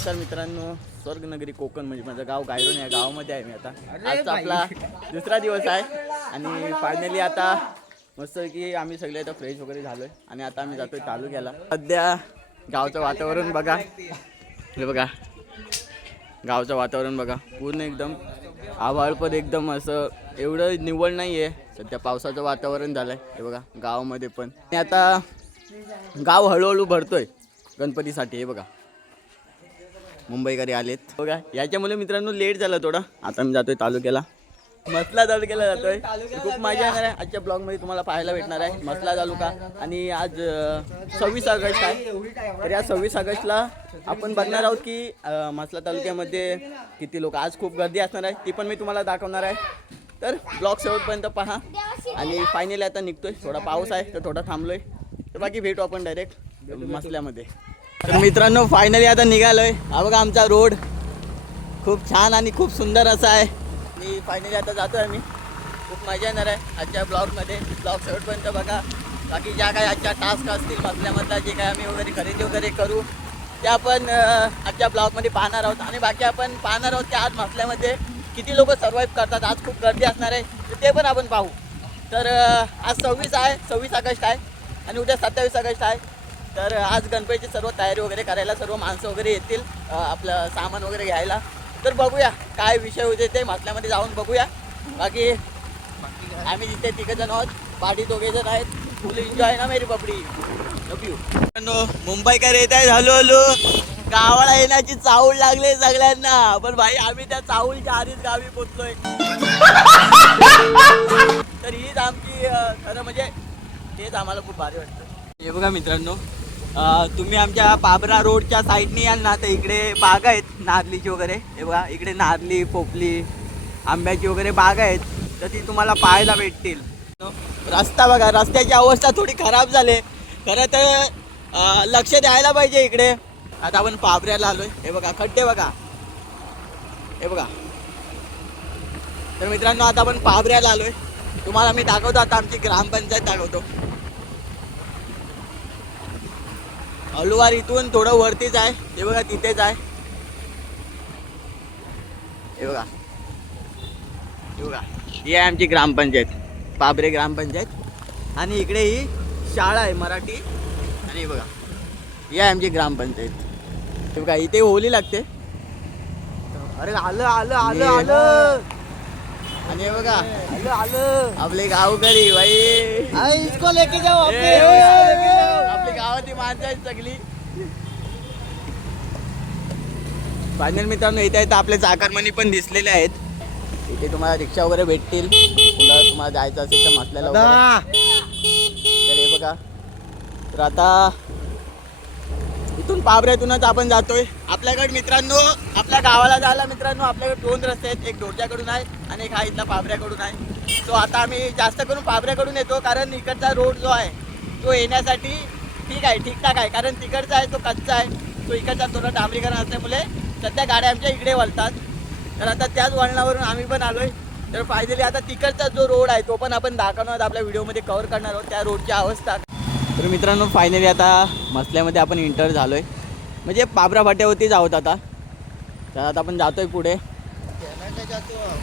नमस्कार मित्रांनो, स्वर्गनगरी कोकण म्हणजे माझं गाव गायरोन या गावामध्ये आहे मी आता. आजचा आपला दुसरा दिवस आहे आणि फायनली आता मस्त की आम्ही सगळे आता फ्रेश वगैरे झालोय आणि आता आम्ही जातोय तालुक्याला. सध्या गावचं वातावरण बघा, हे बघा गावचं वातावरण बघा, पूर्ण एकदम आभाळ पण एकदम असं एवढं निव्वळ नाही आहे. सध्या पावसाचं वातावरण झालंय हे बघा गावामध्ये पण. आणि आता गाव हळूहळू भरतोय गणपतीसाठी. हे बघा मुंबईकरी आलेत बघा. याच्यामुळे मित्रांनो लेट झालं थोडं. आता मी जातोय तालुक्याला, मसला तालुक्याला जातोय. खूप मजा येणार आहे आजच्या ब्लॉगमध्ये, तुम्हाला पाहायला भेटणार आहे मसला तालुका. आणि आज 26 ऑगस्ट आहे, तर या 26 ऑगस्टला आपण बघणार आहोत की मसला तालुक्यामध्ये किती लोक. आज खूप गर्दी असणार आहे, ती पण मी तुम्हाला दाखवणार आहे. तर ब्लॉग शेवटपर्यंत पहा. आणि फायनली आता निघतोय, थोडा पाऊस आहे तर थोडा थांबलोय, तर बाकी भेटू आपण डायरेक्ट मसल्यामध्ये. तर मित्रांनो फायनली आता निघालोय. हा बघा आमचा रोड खूप छान आणि खूप सुंदर असा आहे. आणि फायनली आता जातोय आम्ही. खूप मजा येणार आहे आजच्या ब्लॉगमध्ये. ब्लॉग शेवटपर्यंत बघा. बाकी ज्या काही आजच्या टास्क असतील मसल्यामधला, जे काय आम्ही वगैरे खरेदी वगैरे करू ते आपण आजच्या ब्लॉगमध्ये पाहणार आहोत. आणि बाकी आपण पाहणार आहोत की आज मसल्यामध्ये किती लोक सर्वाईव्ह करतात. आज खूप गर्दी असणार आहे, तर ते पण आपण पाहू. तर आज 26 ऑगस्ट आहे आणि उद्या 27 ऑगस्ट आहे. तर आज गणपतीची सर्व तयारी वगैरे करायला सर्व माणसं वगैरे येतील आपलं सामान वगैरे घ्यायला. तर बघूया काय विषय होते ते मसल्यामध्ये जाऊन बघूया. बाकी आम्ही तिथे 3 जण आहोत, पाठी 2 जण आहेत. फुल एन्जॉय ना मेरी पपडी. लव यू. मुंबईकर येत आहे हळूहळू. गावाला येण्याची चाहूल लागले सगळ्यांना, पण भाई आम्ही त्या चाहूलच्या आधीच गावी पोचलोय. तर हीच आमची खरं म्हणजे तेच आम्हाला खूप भारी वाटतं. हे बघा मित्रांनो, तुम्ही आमच्या पाबरा रोडच्या साईडने याल ना, तर इकडे बाग आहेत नारलीची वगैरे. हे बघा इकडे नारली, पोपली, आंब्याची वगैरे बाग आहेत, तर ती तुम्हाला पाहायला भेटतील. रस्ता बघा, रस्त्याची अवस्था थोडी खराब झाली. खरं तर लक्ष द्यायला पाहिजे इकडे. आता आपण पाबऱ्याला आलोय. हे बघा खड्डे बघा, हे बघा. तर मित्रांनो आता आपण पाबऱ्याला आलोय. तुम्हाला मी दाखवतो आता आमची ग्रामपंचायत दाखवतो. अलुवार इथून थोडं वरतीच आहे. हे बघा तिथेच आहे. हे बघा, हे बघा ही आहे आमची ग्रामपंचायत, पाबरे ग्रामपंचायत. आणि इकडे ही शाळा आहे मराठी. आणि बघा ही आहे आमची ग्रामपंचायत. हे बघा इथे होली लागते. अरे आलं आलं आलं आलं. आणि हे बघा आलं आलं आपले गावकरी बाई. इसको लेके जाओ. आपली गावाची माणसं आहेत सगळी. फायनल मित्रांनो इथे आहेत आपले चाकरमानी पण दिसलेले आहेत. इथे तुम्हाला रिक्षा वगैरे भेटतील. पुन्हा तुम्हाला जायचं असेल तर मसल्याला वगैरे. तर हे बघा, तर आता इथून पाबऱ्यातूनच आपण जातोय आपल्याकडे. मित्रांनो आपल्या गावाला जायला मित्रांनो आपल्याकडे 2 रस्ते आहेत. एक डोरच्याकडून आहे आणि एक हा इथला पाबऱ्याकडून आहे. सो आता आम्ही जास्त करून पाबऱ्याकडून येतो, कारण इकडचा रोड जो आहे तो येण्यासाठी ठीक आहे, ठीकठाक आहे. कारण तिकडचा आहे तो कच्चा आहे, तो इकडचा थोडा डांबरीकरण असल्यामुळे सध्या गाड्या आमच्या इकडे वळतात. तर आता त्याच वळणावरून आम्ही पण आलोय. तर फायनली आता तिकडचा जो रोड आहे तो पण आपण दाखवणार आहोत, आपल्या व्हिडिओमध्ये कव्हर करणार आहोत त्या रोडची अवस्था. तर मित्रांनो फायनली आता मसल्यामध्ये आपण एंटर झालोय, म्हणजे पाबरा फाट्यावरतीच आहोत आता. तर आता आपण जातोय पुढे.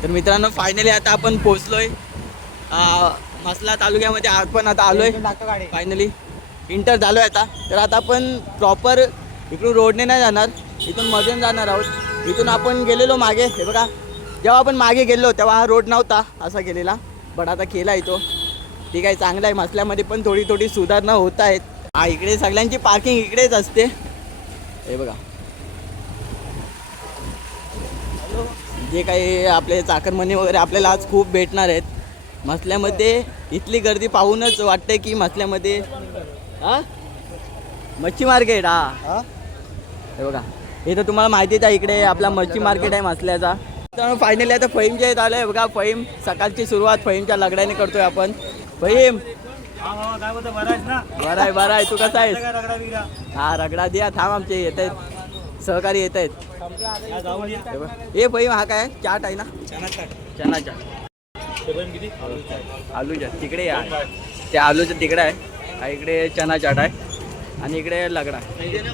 तर मित्रांनो फायनली आता आपण पोचलोय मसला तालुक्यामध्ये. आपण आता आलोय फायनली, एंटर झालोय आता. तर आता आपण प्रॉपर इकडून रोडने नाही जाणार, इथून मधून जाणार आहोत. इथून आपण गेलेलो मागे. हे बघा जेव्हा आपण मागे गेलो तेव्हा हा रोड नव्हता असा केलेला, बट आता केला आहे तो. ठीक आहे, चांगला आहे. मसल्यामध्ये पण थोडी थोडी सुधारणा होत आहेत. हा इकडे सगळ्यांची पार्किंग इकडेच असते. हे बघा जे काही आपले चाकरमानी वगैरे आपल्याला आज खूप भेटणार आहेत मसल्यामध्ये. इथली गर्दी पाहूनच वाटते की मसल्यामध्ये मच्छी मार्केट. हा हे बघा, हे तर तुम्हाला माहितीच आहे इकडे आपला मच्छी मार्केट आहे मसल्याचा. तर फायनली आता फहीमच्या येत आलं आहे बघा. फहीम सकाळची सुरुवात फहीमच्या लगड्याने करतोय आपण. फहीम बरा आहे, तू कसा आहेस? हा रगडा द्या. थांब आमचे येत आहेत सहकारी येत आहेत. हे फहीम हा काय चाट आहे ना? चना चाट. आलूच्या तिकडे आहे, त्या आलूच्या तिकडे आहे. इकडे चना चाट आहे आणि इकडे लगडा.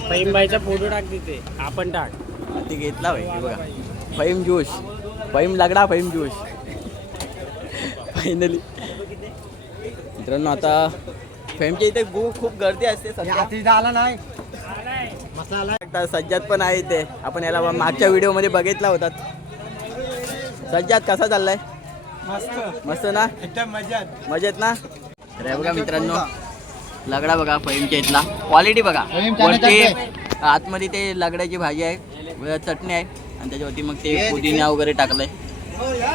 फहीमबाईचा फोटो टाक तिथे, आपण टाक. ते घेतला भाई हे बघा Faheem juice Faheem Langda Faheem juice finally मित्रांनो आता फेमच्या इथे खूप गर्दी असते सध्या आला नाही मसाला सज्जाद पण आहे इथे आपण याला मागच्या व्हिडिओमध्ये बघितला होता सज्जाद कसा चाललाय मस्त मस्त ना एकदम मजेत ना अरे बघा मित्रांनो लगडा बघा फहीमच्या इथला क्वालिटी बघा वरती आतमध्ये ते लगड्याची भाजी आहे चटणी आहे आणि त्याच्यावरती मग ते पुदिना वगैरे टाकलंय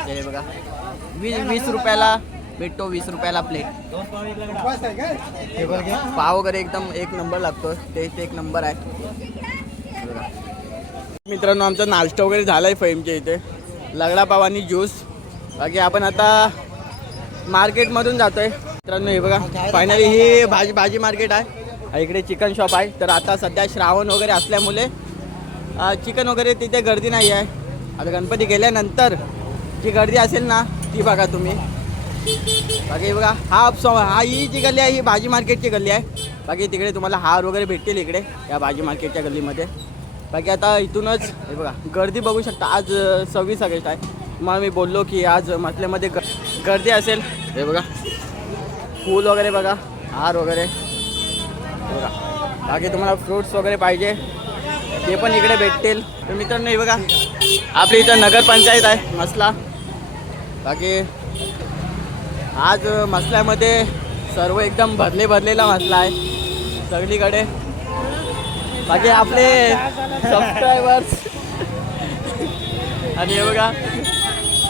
ते बघा 20 रुपयाला भेटतो 20 रुपयाला प्लेट पाव वगैरे एकदम एक नंबर लागतो टेस्ट एक नंबर आहे मित्रांनो आमचा नाश्ता वगैरे झालाय फहीमच्या इथे लगडा पाव आणि ज्यूस बाकी आपण आता मार्केटमधून जातोय मित्रांनो हे बघा फायनली ही भाजी मार्केट आहे इकडे चिकन शॉप आहे तर आता सध्या श्रावण वगैरे असल्यामुळे चिकन वगैरे तिथे गर्दी नाही आहे आता गणपती गेल्यानंतर जी गर्दी असेल ना ती बघा तुम्ही बाकी बघा ही जी गल्ली आहे ही भाजी मार्केटची गल्ली आहे बाकी तिकडे तुम्हाला हार वगैरे भेटतील इकडे या भाजी मार्केटच्या गल्लीमध्ये बाकी आता इथूनच हे बघा गर्दी बघू शकता आज 26 ऑगस्ट आहे तुम्हाला मी बोललो की आज मसल्यामध्ये गर्दी असेल हे बघा फूल वगैरे बघा हार वगैरे बघा बाकी तुम्हाला फ्रूट्स वगैरे पाहिजे ते पण इकडे भेटतील तर मित्रांनो हे बघा आपली इथं नगरपंचायत आहे मसला बाकी आज मसल्यामध्ये सर्व एकदम भरलेला मसला आहे सगळीकडे बाकी आपले सबस्क्रायबर्स आणि हे बघा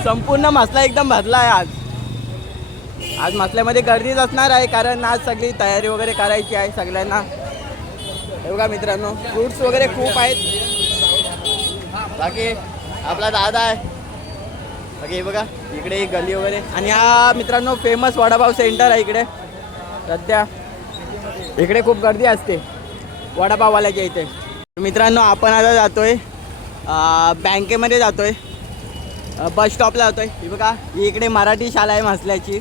संपूर्ण मसला एकदम भरला आहे आज मसल्यामध्ये गर्दीच असणार आहे कारण आज सगळी तयारी वगैरे करायची आहे सगळ्यांना हे बघा मित्रांनो फ्रूट्स वगैरे खूप आहेत बाकी आपला दादा आहे बाकी हे बघा इकडे गली वगैरे आणि हा मित्रांनो फेमस वडापाव सेंटर आहे इकडे सध्या इकडे खूप गर्दी असते वडापाववाल्याच्या इथे मित्रांनो आपण आता जातोय बँकेमध्ये जातोय बस स्टॉपला जातोय ही बघा ही इकडे मराठी शाळा आहे मसल्याची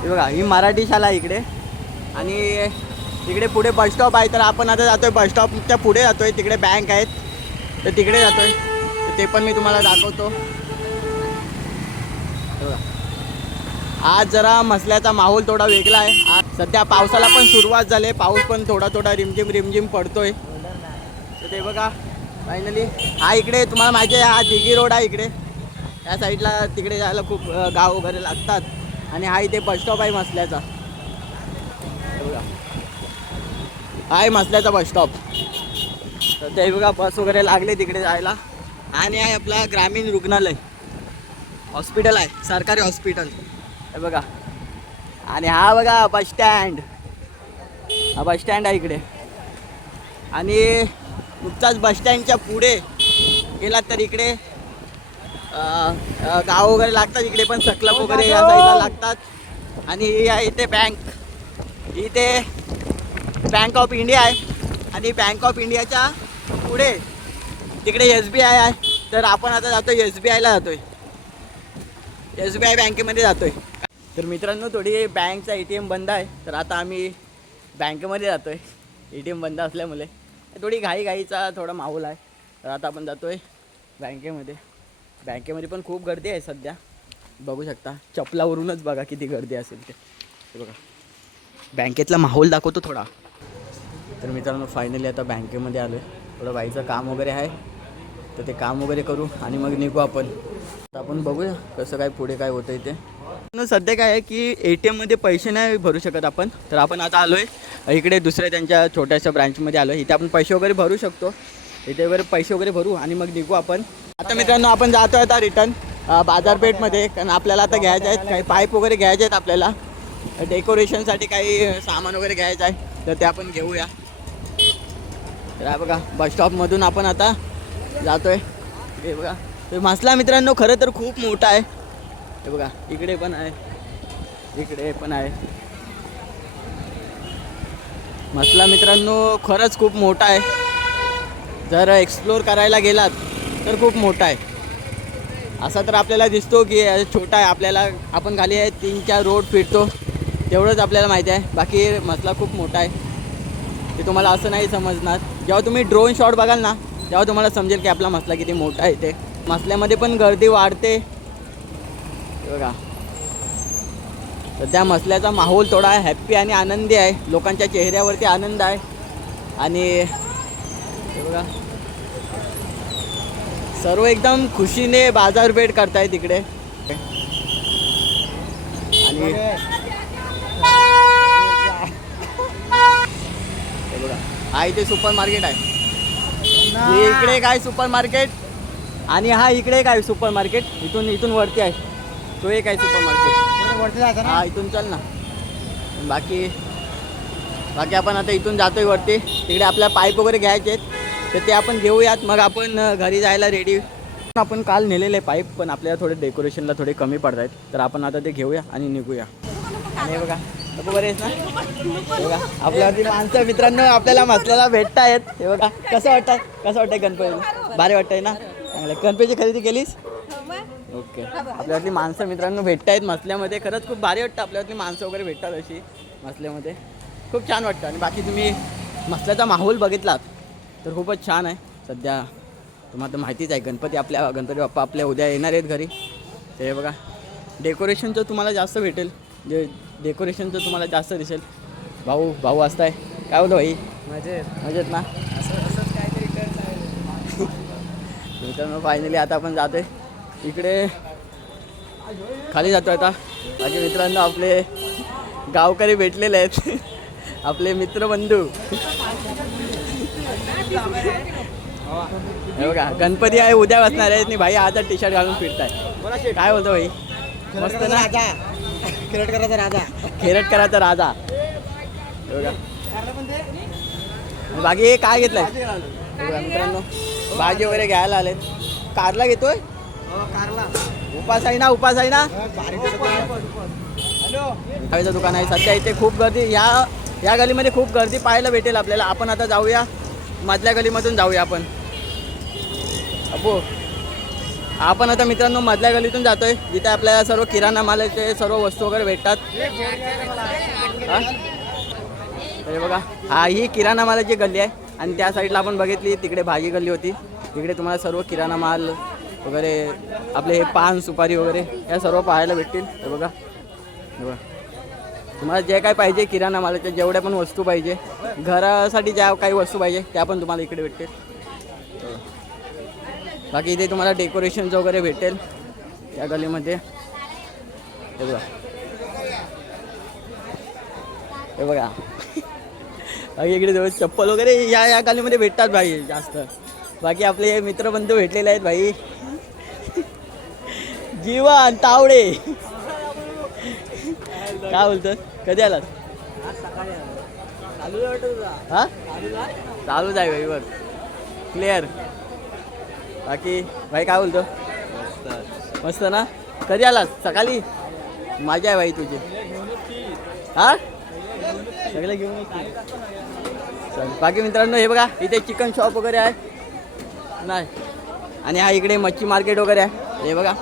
हे बघा ही मराठी शाळा आहे इकडे आणि तिकडे पुढे बस स्टॉप आहे तर आपण आता जातोय बस स्टॉपच्या पुढे जातोय तिकडे बँक आहेत तर तिकडे जातोय तर ते पण मी तुम्हाला दाखवतो आज जरा मसल्याचा माहोल थोडा वेगळा आहे आज सध्या पावसाला पण सुरुवात झाली पाऊस पण थोडा रिमझिम पडतोय तर ते बघा फायनली हा इकडे तुम्हाला माहिती आहे हा दिघी रोड आहे इकडे या साईडला तिकडे जायला खूप गाव वगैरे लागतात आणि हा इथे बस स्टॉप आहे मसल्याचा बघा हा आहे मसल्याचा बस स्टॉप तर ते बघा बस वगैरे लागले तिकडे जायला आणि आहे आपला ग्रामीण रुग्णालय हॉस्पिटल आहे सरकारी हॉस्पिटल हे बघा आणि हा बघा बस स्टँड हा बस स्टँड आहे इकडे आणि नुकताच बस स्टँडच्या पुढे गेलात तर इकडे गाव वगैरे लागतात इकडे पण सकलप वगैरे या साईडला लागतात आणि ही आहे इथे बँक इथे बँक ऑफ इंडिया आहे आणि बँक ऑफ इंडियाच्या पुढे तिकडे SBI आहे तर आपण आता जातोय SBIला जातोय SBI बँकेमध्ये जातोय तर मित्रांनो थोडी बँकचा ATM बंद आहे तर आता आम्ही बँकेमध्ये जातोय ATM बंद असल्यामुळे थोडी घाईचा थोडा माहोल आहे तर आता आपण जातोय बँकेमध्ये पण खूप गर्दी आहे सध्या बघू शकता चपलावरूनच बघा किती गर्दी असेल ते बघा बँकेतला माहोल दाखवतो थोडा तर मित्रांनो फायनली आता बँकेमध्ये आलो आहे थोडं बाईचं काम वगैरे आहे तर ते काम वगैरे करू आणि मग निघू आपण तर आपण बघूया कसं काय पुढे काय होतं इथे सध्या काय आहे की ATMमध्ये पैसे नाही भरू शकत आपण तर आपण आता आलो आहे इकडे दुसऱ्या त्यांच्या छोट्याशा ब्रँचमध्ये आलो आहे इथे आपण पैसे वगैरे भरू शकतो इथे वगैरे पैसे वगैरे भरू आणि मग निघू आपण आता मित्रांनो आपण जातो आहे आता रिटर्न बाजारपेठमध्ये कारण आपल्याला आता घ्यायचे आहेत काही पाईप वगैरे घ्यायचे आहेत आपल्याला डेकोरेशनसाठी काही सामान वगैरे घ्यायचं आहे तर ते आपण घेऊया तर बघा बस स्टॉपमधून आपण आता जातोय हे बघा तर मसला मित्रांनो खरं तर खूप मोठा आहे हे बघा इकडे पण आहे मसला मित्रांनो खरंच खूप मोठा आहे जर एक्सप्लोर करायला गेलात तर खूप मोठा आहे असा तर आपल्याला दिसतो की छोटा आहे आपल्याला आपण खाली आहे 3-4 रोड फिरतो तेवढंच आपल्याला माहिती आहे बाकी मसला खूप मोठा आहे ते तुम्हाला असं नाही समजणार. जेव्हा तुम्ही ड्रोन शॉट बघाल ना तेव्हा तुम्हाला समजेल की आपला मसला किती मोठा आहे. ते मसल्यामध्ये पण गर्दी वाढते बघा. सध्या मसल्याचा माहोल थोडा हॅप्पी आणि आनंदी आहे. लोकांच्या चेहऱ्यावरती आनंद आहे. आणि हे बघा सर्व एकदम खुशीने बाजारपेठ करताय तिकडे. आणि हे बघा हा इथे सुपर मार्केट आहे. इकडे काय सुपर मार्केट आणि हा इकडे काय सुपर मार्केट. इथून वरती आहे तो एक आहे सुपर मार्केट वरती जायचं ना. हा इथून चल ना. बाकी आपण आता इथून जातोय वरती. तिकडे आपल्याला पाईप वगैरे घ्यायचे आहेत तर ते आपण घेऊयात. मग आपण घरी जायला रेडी. आपण काल नेलेले पाईप पण आपल्याला थोडे डेकोरेशनला थोडे कमी पडत आहेत तर आपण आता ते घेऊया आणि निघूया. आणि हे बघा बरे आहेस ना. हे बघा आपल्यावरती माणसं मित्रांनो आपल्याला मसल्याला भेटत आहेत. हे बघा कसं वाटतंय गणपती. भारी वाटतंय ना. चांगलं. गणपतीची खरेदी केलीस. ओके. आपल्यावरती माणसं मित्रांनो भेटत आहेत मसल्यामध्ये. खरंच खूप भारी वाटतं आपल्यावरती माणसं वगैरे भेटतात अशी मसल्यामध्ये. खूप छान वाटतं. आणि बाकी तुम्ही मसल्याचा माहोल बघितलात तर खूपच छान आहे. सध्या तुम्हाला तर माहितीच आहे गणपती बाप्पा आपल्या उद्या येणार आहेत घरी. तर हे बघा डेकोरेशनचं तुम्हाला जास्त भेटेल. डेकोरेशनचं तुम्हाला जास्त दिसेल. भाऊ असताय काय बोलतो भाई. मजेत ना. असंच काहीतरी मित्रांनो फायनली आता आपण जातोय इकडे खाली जातो आता. माझे मित्रांनो आपले गावकरी भेटलेले आहेत आपले मित्रबंधू. हे बघा गणपती आहे उद्या बसणार आहेत. भाई आता टी शर्ट घालून फिरताय. काय बोलतो भाई. मस्त ना. खेरट करायचा राजा. बघा बाकी काय घेतलंय बघा मित्रांनो. भाजी वगैरे घ्यायला आलेत. कारला घेतोय. उपास आहे ना. खायचं दुकान आहे. सध्या इथे खूप गर्दी. या गलीमध्ये खूप गर्दी पाहायला भेटेल आपल्याला. आपण आता जाऊया मधल्या गलीमधून जाऊया आपण. आपण आता मित्रांनो मधल्या गलीतून जातोय जिथे आपल्याला सर्व किराणा मालाचे सर्व वस्तू वगैरे भेटतात. अरे बघा हा ही किराणा मालाची गल्ली आहे. आणि त्या साईडला आपण बघितली तिकडे भाजी गल्ली होती. तिकडे तुम्हाला सर्व किराणा माल वगैरे आपले हे पान सुपारी वगैरे या सर्व पाहायला भेटतील. हे बघा तुम्हाला जे काय पाहिजे किराणा मालाच्या जेवढ्या पण वस्तू पाहिजे घरासाठी ज्या काही वस्तू पाहिजे त्या पण तुम्हाला इकडे भेटतील. बाकी इथे तुम्हाला डेकोरेशनचं वगैरे भेटेल त्या गलीमध्ये. हे बघा बाकी इकडे जवळ चप्पल वगैरे या गलीमध्ये भेटतात भाई जास्त. बाकी आपले मित्रबंधू भेटलेले आहेत भाई. जीवन तावडे काय बोलतो. कधी आलात. हा चालूच आहे भाई बघ क्लिअर. बाकी भाई काय बोलतो. मस्त ना. कधी आलात. सकाळी. मजा आहे भाई तुझी. हा सगळे घेऊन चल. बाकी मित्रांनो हे बघा इथे चिकन शॉप वगैरे आहे नाही. आणि हा इकडे मच्छी मार्केट वगैरे आहे. हे बघा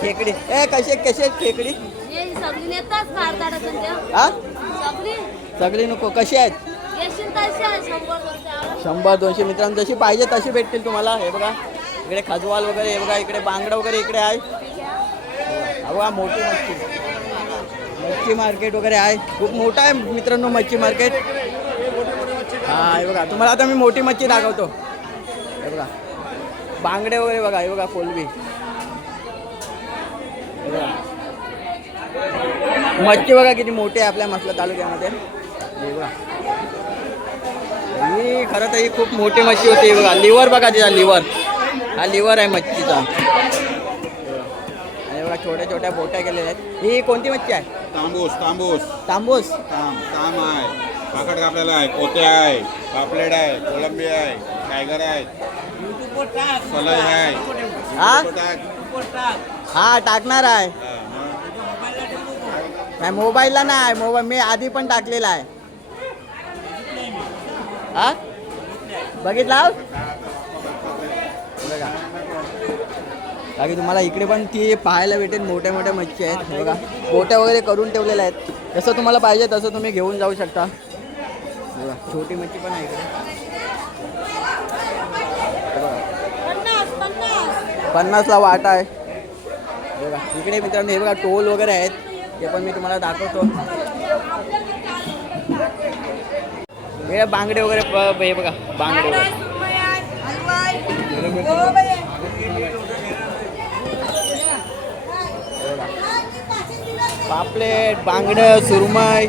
खेकडी. कसे खेकडी. हा सगळी नको. कशी आहेत. 100-200 मित्रांनो जशी पाहिजे तशी भेटतील तुम्हाला. हे बघा इकडे खजवाल वगैरे. हे बघा इकडे बांगडा वगैरे इकडे आहे. बघा मोठी मच्छी मार्केट वगैरे आहे. खूप मोठा आहे मित्रांनो मच्छी मार्केट. हा हे बघा तुम्हाला आता मी मोठी मच्छी दाखवतो. हे बघा बांगडे वगैरे बघा. हे बघा कोलबी. मच्छी बघा किती मोठी आहे आपल्या मसला तालुक्यामध्ये. हे बघा ही खरं तर ही खूप मोठी मच्छी होती. बघा लिव्हर बघा तिचा लिव्हर. हा लिव्हर आहे मच्छीचा. आणि बघा छोट्या छोट्या बोट्या केलेल्या आहेत. ही कोणती मच्छी आहे. तांबूस आहे. पाकड कापलेला आहे. पोते आहे. पापलेट आहे. कोलंबी आहे. टायगर आहे. सलाई आहे. हा टाकणार आहे. नाही मोबाईलला नाही. मोबाईल मी आधी पण टाकलेला आहे. हा बघितला बघा. बाकी तुम्हाला इकडे पण ती पाहायला भेटेल. मोठ्या मोठ्या मच्छी आहेत. बघा बोट्या वगैरे करून ठेवलेल्या आहेत. जसं तुम्हाला पाहिजे तसं तुम्ही घेऊन जाऊ शकता. बघा, छोटी मच्छी पण आहे इकडे. हे बघा, 50ला वाटा आहे. बघा इकडे मित्रांनो हे बघा टोल वगैरे आहेत, ते पण मी तुम्हाला दाखवतो. हे बांगडे वगैरे हे बघा बांगडे वगैरे. पापलेट, बांगडं, सुरमई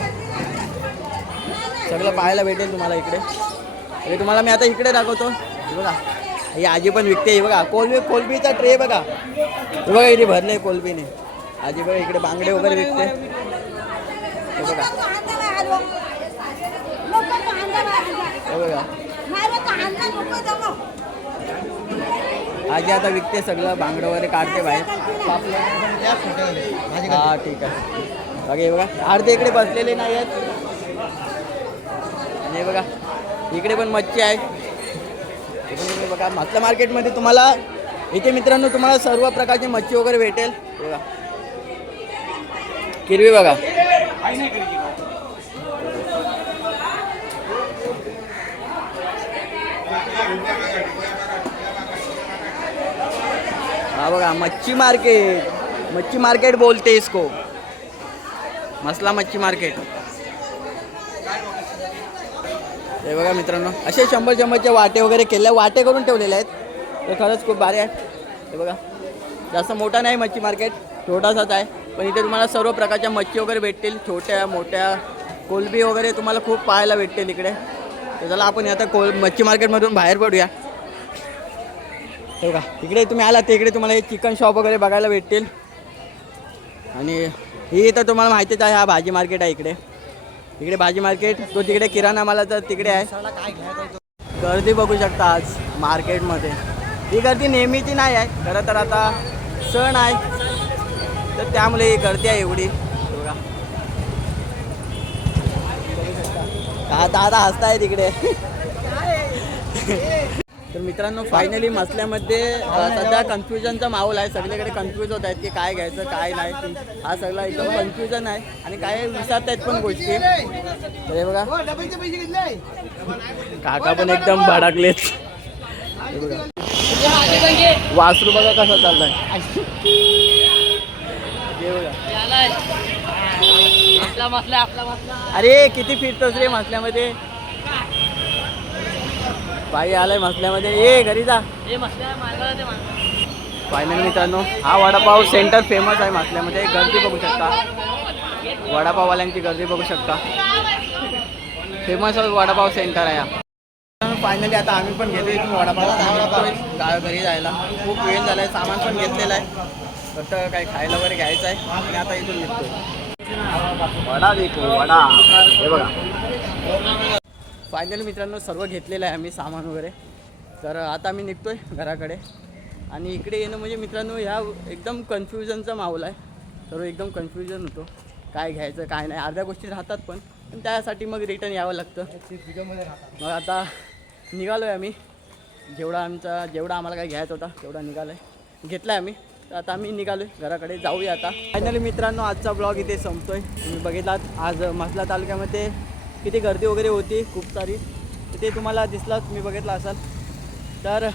सगळं पाहायला भेटेल तुम्हाला इकडे. हे तुम्हाला मी आता इकडे दाखवतो. हे बघा ही आजी पण विकते. हे बघा कोलबीचा ट्रे बघा. हे बघा इथे भरले कोलबीने. आजी बघा इकडे बांगडे वगैरे विकते. हे बघा हे बघा आजी आता विकते सगळं बांगडं वगैरे काढते बाहेर. हा ठीक आहे. बघा हे बघा अर्धे इकडे बसलेले नाही आहेत. आणि हे बघा इकडे पण मच्छी आहे. इकडे बघा मच्छी मार्केटमध्ये तुम्हाला इथे मित्रांनो तुम्हाला सर्व प्रकारची मच्छी वगैरे भेटेल. बघा किरवी बघा. हा बघा मच्छी मार्केट बोलते इसको. मसला मच्छी मार्केट. हे बघा मित्रांनो असे 100-100चे वाटे वगैरे केले, वाटे करून ठेवलेले आहेत. ते खरंच खूप भारी आहे. हे बघा जास्त मोठा नाही मच्छी मार्केट, छोटासाच आहे. पण इथे तुम्हाला सर्व प्रकारच्या मच्छी वगैरे भेटतील, छोट्या मोठ्या कोलबी वगैरे तुम्हाला खूप पाहायला भेटतील इकडे. तर चला आपण आता मच्छी मार्केटमधून बाहेर पडूया. हे बघा इकडे तुम्ही आलात इकडे तुम्हाला हे चिकन शॉप वगैरे बघायला भेटतील. आणि ही तर तुम्हाला माहितीच आहे, हा भाजी मार्केट आहे इकडे. इकडे भाजी मार्केट, तो तिकडे किराणा मालाचा तिकडे आहे. गर्दी बघू शकता आज मार्केटमध्ये. ही गर्दी नेहमीची नाही आहे, खरं तर आता सण आहे तर त्यामुळे ही गर्दी आहे एवढी. बघा दादा हसताय तिकडे. तर मित्रांनो फायनली मसल्यामध्ये सध्या कन्फ्युजनचा माहोल आहे. सगळीकडे कन्फ्यूज होत आहेत की काय घ्यायचं काय नाही. हा सगळा एकदम कन्फ्युजन आहे आणि काय विसरत आहेत पण गोष्टी. तर हे बघा काका पण एकदम भडकलेत. हे बघा वासरू बघा कसा चाललाय. हे बघा अरे किती फिरतोस रे मसल्यामध्ये. बाई आलाय मसल्यामध्ये. ए घरी जा. फायनली मित्रांनो हा वडापाव सेंटर फेमस आहे मसल्यामध्ये. गर्दी बघू शकता, वडापाववाल्यांची गर्दी बघू शकता. फेमस वडापाव सेंटर आहे हा. फायनली आता आम्ही पण घेतो इथून वडापाव. घरी जायला खूप वेळ झाला आहे, सामान पण घेतलेलं आहे, फक्त काही खायला वगैरे घ्यायचं आहे आणि आता इथून निघतोय. वडा देखो वडा. हे बघा फायनली मित्रांनो सर्व घेतलेलं आहे आम्ही सामान वगैरे. तर आता आम्ही निघतोय घराकडे. आणि इकडे येणं म्हणजे मित्रांनो ह्या एकदम कन्फ्युजनचा माहोल आहे. सर्व एकदम कन्फ्युजन होतो काय घ्यायचं काय नाही. अर्ध्या गोष्टी राहतात पण त्यासाठी मग रिटर्न यावं लागतं. मग आता निघालो आहे आम्ही. जेवढा आम्हाला काय घ्यायचं होता तेवढा निघालो आहे, घेतला आहे आम्ही. तर आता आम्ही निघालो आहे घराकडे, जाऊया आता. फायनली मित्रांनो आजचा ब्लॉग इथे संपतोय. तुम्ही बघितलात आज मसला तालुक्यामध्ये किती गर्दी वगैरे होती खूप सारी. ते तुम्हाला दिसलं, तुम्ही बघितलं असाल. तर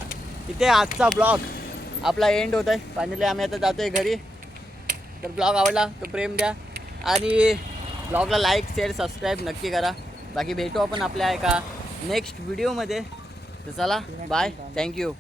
इथे आजचा ब्लॉग आपला एंड होत आहे. फायनली आम्ही आता जातो आहे घरी. तर ब्लॉग आवडला तर प्रेम द्या आणि ब्लॉगला लाईक शेअर सबस्क्राईब नक्की करा. बाकी भेटू आपण आपल्या एका नेक्स्ट व्हिडिओमध्ये. तर चला बाय, थँक्यू.